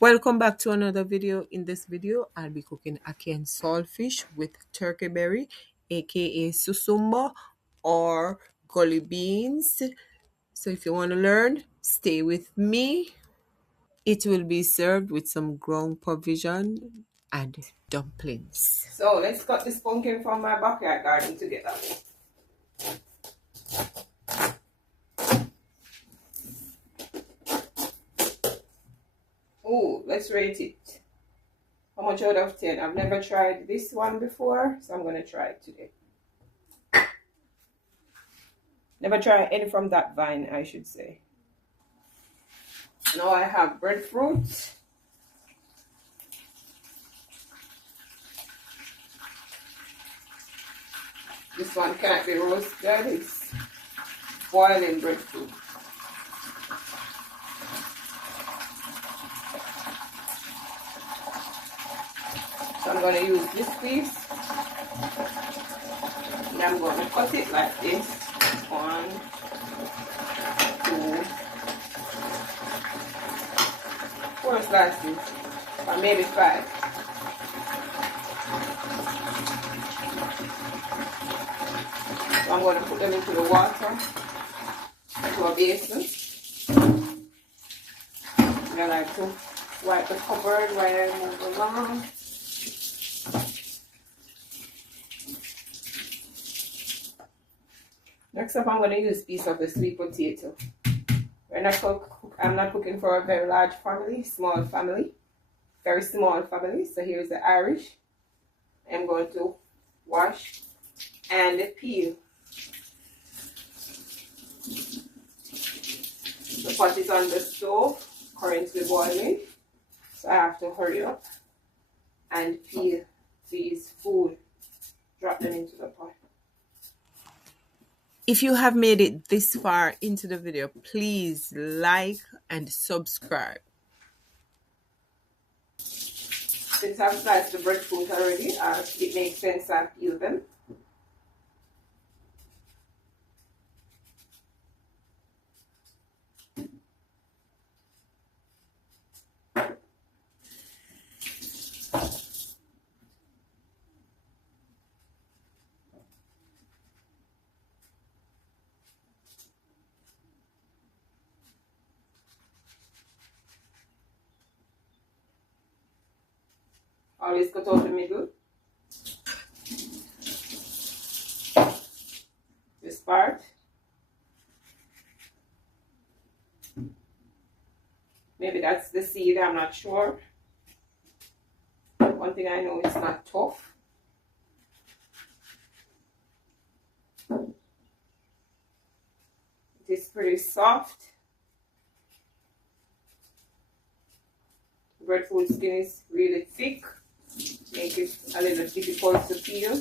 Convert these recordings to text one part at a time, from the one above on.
Welcome back to another video. In this video, I'll be cooking ackee and saltfish with turkey berry, aka Susumba or gully beans. So if you want to learn, stay with me. It will be served with some ground provision and dumplings. So let's cut this pumpkin from my backyard garden together. Oh, let's rate it. How much out of 10? I've never tried this one before, so I'm going to try it today. Never tried any from that vine, I should say. Now I have breadfruit. This one cannot be roasted, it's boiling breadfruit. So I'm going to use this piece. And I'm going to cut it like this. 1, 2, 4 slices, or maybe 5. So I'm going to put them into the water, into a basin. And I like to wipe the cupboard while I move along. Next up, I'm going to use a piece of the sweet potato. I'm not cooking for a very large family, small family, very small family. So here's the Irish. I'm going to wash and peel. The pot is on the stove, currently boiling. So I have to hurry up and peel these food. Drop them into the pot. If you have made it this far into the video, please like and subscribe. Since I've sliced the breadfruit already, it makes sense I peel them. Always cut out the middle. This part. Maybe that's the seed, I'm not sure. One thing I know, it's not tough. It is pretty soft. Breadfruit skin is really thick. Make it a little difficult to peel.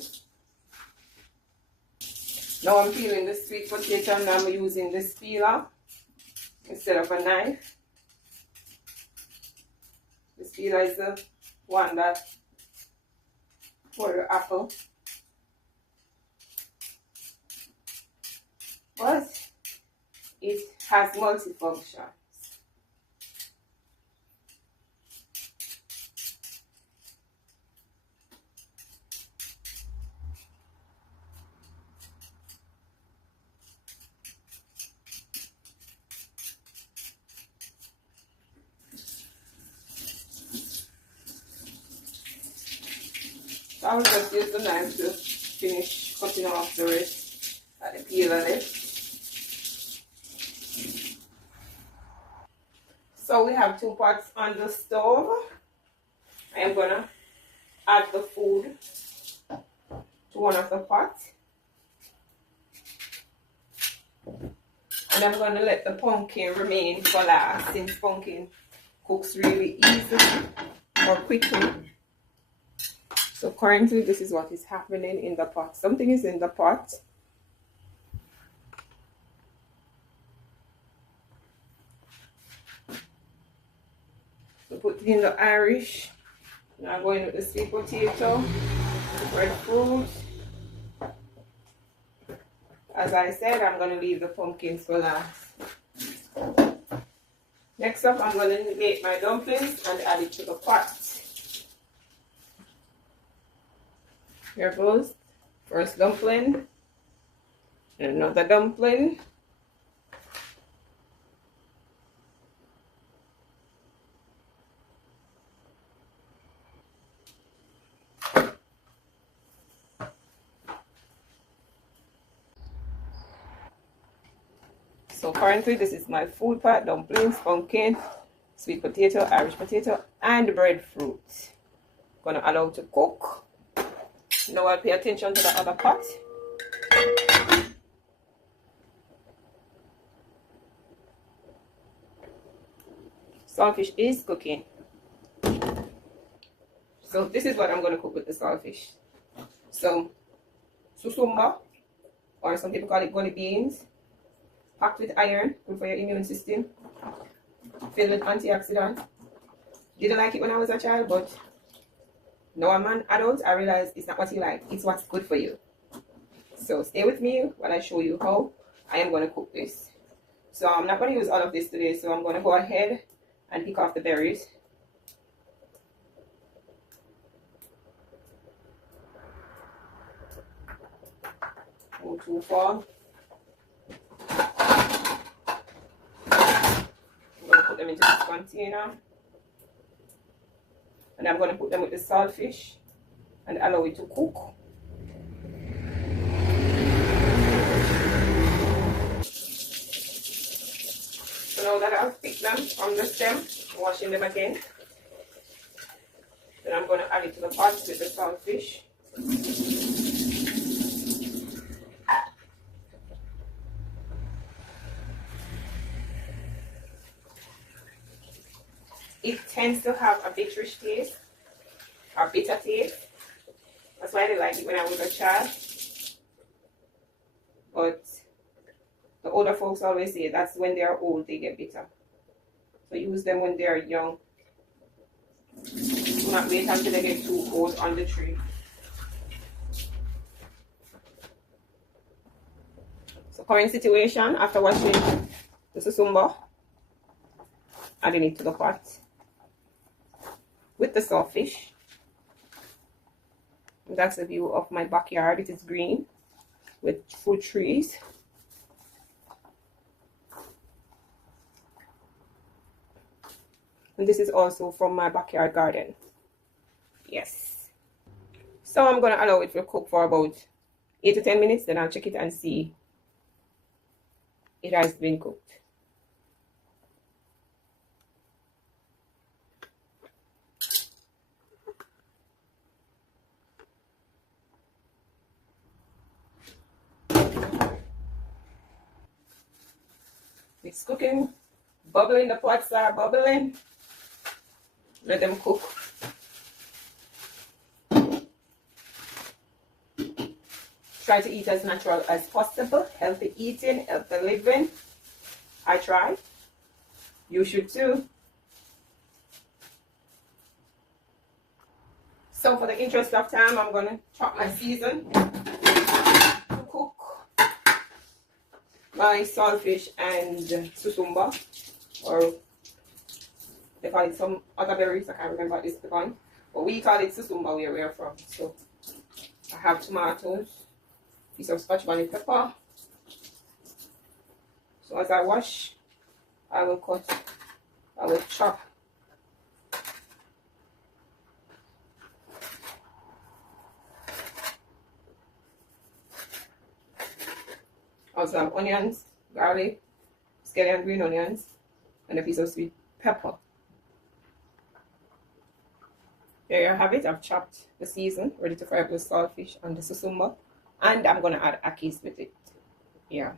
Now I'm peeling the sweet potato and I'm using this peeler instead of a knife. This peeler is the one that for the apple. But it has multifunction. I will just use the knife to finish cutting off the rest at the peeler left. So we have 2 pots on the stove. I am going to add the food to one of the pots. And I'm going to let the pumpkin remain for last, since pumpkin cooks really easily or quickly. So currently this is what is happening in the pot. Something is in the pot. So put in the Irish. Now going with the sweet potato, the breadfruit. As I said, I'm going to leave the pumpkins for last. Next up, I'm going to make my dumplings and add it to the pot. Here goes. First dumpling. And another dumpling. So currently this is my food pot: dumplings, pumpkin, sweet potato, Irish potato, and breadfruit. Gonna allow it to cook. Now I'll pay attention to the other pot. Saltfish is cooking. So this is what I'm gonna cook with the saltfish. So Susumba, or some people call it gully beans, packed with iron, good for your immune system, filled with antioxidants. Didn't like it when I was a child, but now I'm an adult, I realize it's not what you like, it's what's good for you. So stay with me while I show you how I am going to cook this. So I'm not going to use all of this today, so I'm going to go ahead and pick off the berries. Go too far. I'm going to put them into this container. And I'm going to put them with the saltfish and allow it to cook. So now that I've picked them from the stem, washing them again, then I'm going to add it to the pot with the saltfish. It tends to have a bitterish taste, or bitter taste. That's why I didn't like it when I was a child. But the older folks always say that's when they are old, they get bitter. So use them when they are young. Do not wait until they get too old on the tree. So current situation, after washing the Susumba, adding it to the pot with the saltfish. That's a view of my backyard. It is green with fruit trees. And this is also from my backyard garden. Yes. So I'm going to allow it to cook for about 8 to 10 minutes. Then I'll check it and see it has been cooked. It's cooking, bubbling, the pots are bubbling. Let them cook. Try to eat as natural as possible. Healthy eating, healthy living. I try. You should too. So for the interest of time, I'm going to chop my season to cook my saltfish and Susumba, or they call it some other berries, I can't remember this one, but we call it Susumba where we are from. So I have tomatoes, piece of Scotch bonnet pepper. So as I wash, I will cut, I will chop also have onions, garlic, scallion green onions, and a piece of sweet pepper. There you have it. I've chopped the season, ready to fry up the saltfish and the Susumba, and I'm going to add ackees with it. Yeah.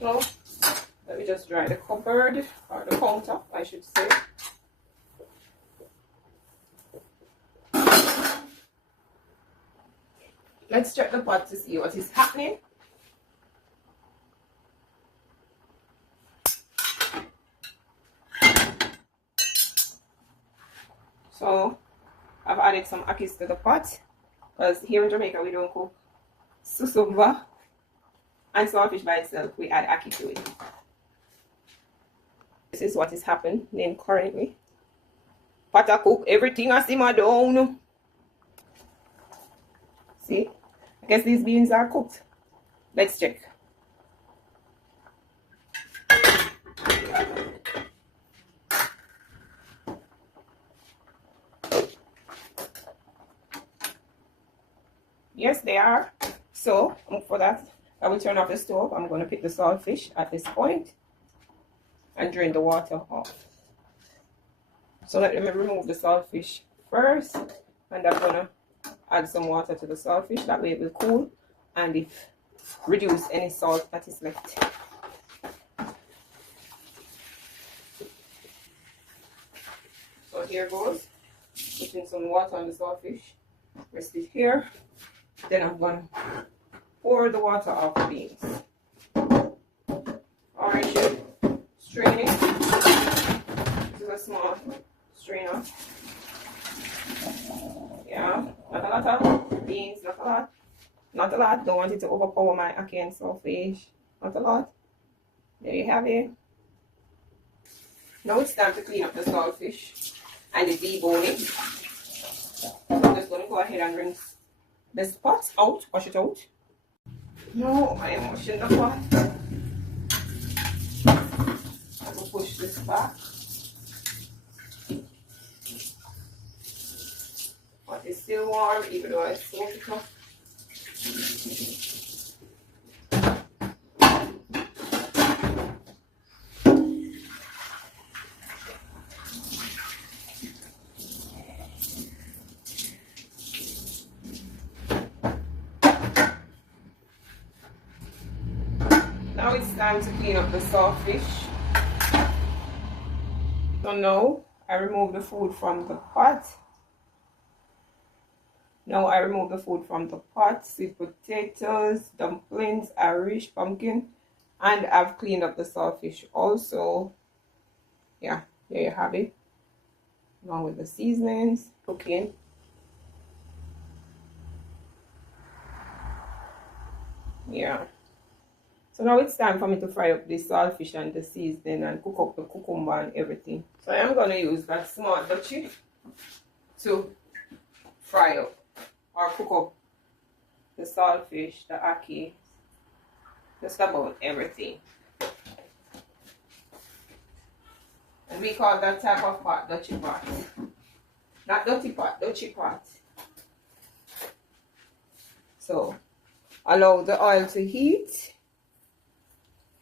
So let me just dry the cupboard, or the counter, I should say. Let's check the pot to see what is happening. So I've added some ackees to the pot, because here in Jamaica we don't cook Susumba and saltfish by itself, we add ackee to it. This is what is happening currently. Pot cook, everything I simmer down. See? I guess these beans are cooked. Let's check. Yes, they are. So, for that, I will turn off the stove. I'm going to pick the saltfish at this point and drain the water off. So let me remove the saltfish first, and I'm going to add some water to the saltfish. That way it will cool and reduce any salt that is left. So here goes. Putting some water on the saltfish. Rest it here. Then I'm going to pour the water off the beans. Alright, strain it. This is a small strainer. Yeah, not a lot of beans, not a lot. Not a lot. Don't want it to overpower my ackee and saltfish. Not a lot. There you have it. Now it's time to clean up the saltfish and the deboning. So I'm just going to go ahead and rinse this pot out, wash it out. No, I am washing the pot. I will push this back. Pot is still warm, even though I soaked it up. Now it's time to clean up the saltfish. So now I remove the food from the pot. Now I remove the food from the pot. Sweet potatoes, dumplings, Irish pumpkin, and I've cleaned up the saltfish also. Yeah, there you have it. Along with the seasonings, cooking. Yeah. So now it's time for me to fry up the saltfish and the seasoning and cook up the cucumber and everything. So I am going to use that small dutchie to fry up or cook up the saltfish, the ackee, just about everything. And we call that type of pot dutchie pot. Not dirty pot, dutchie pot. So allow the oil to heat.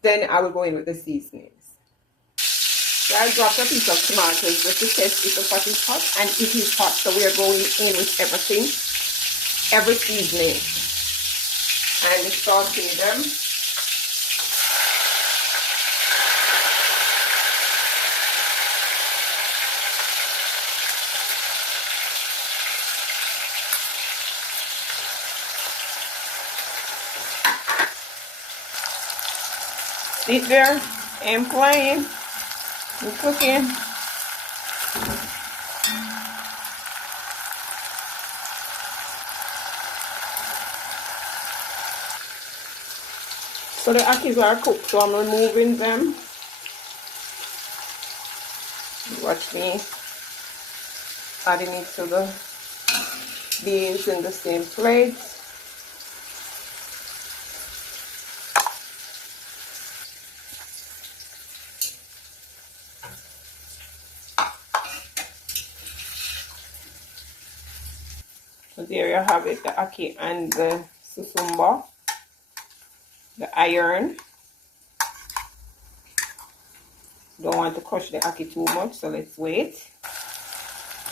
Then I will go in with the seasonings. So I dropped a piece of tomatoes just to test if the pot is hot, and it is hot. So we are going in with everything, every seasoning, and sauteing them. Sit there and playing and cooking. So the ackees are cooked, so I'm removing them. Watch me adding it to the beans in the same plate. So there you have it, the ackee and the susumba, the iron. Don't want to crush the ackee too much, so let's wait.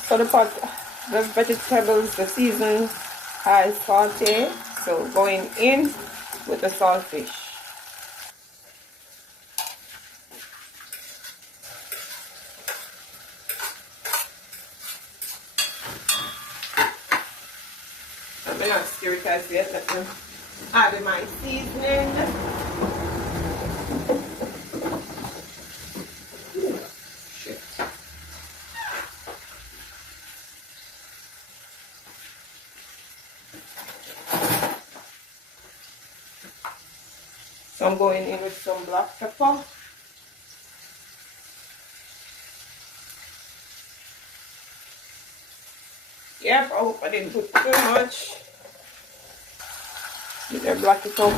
So the pot, the vegetables, the season has sauteed, so going in with the saltfish. I'm not stir it as yet. Let me add my seasoning. Shit. So I'm going in with some black pepper. Yep, I hope I didn't put too much. With the black pepper.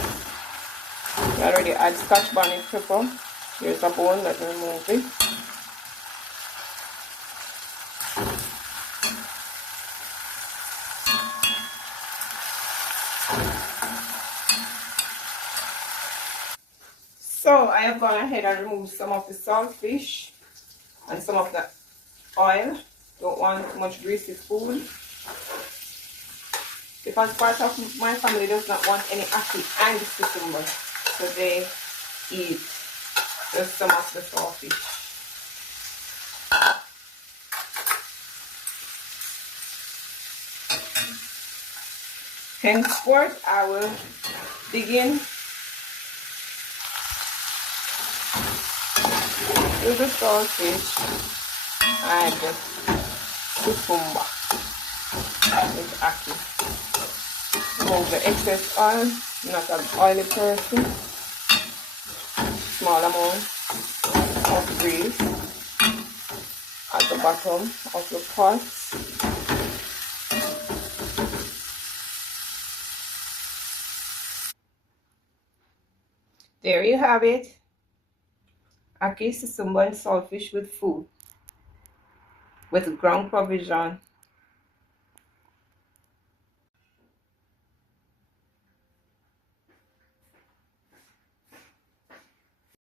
I already add scotch bonnet pepper. Here's a bone, let me remove it. So I have gone ahead and removed some of the saltfish and some of the oil. Don't want too much greasy food. Because part of my family does not want any ackee and Susumber. So they eat just some of the saltfish. Henceforth, I will begin with the saltfish and Susumba with ackee. Remove the excess oil, not an oily person. Small amount of grease at the bottom of the pot. There you have it. Ackee, Susumba and saltfish with food with ground provision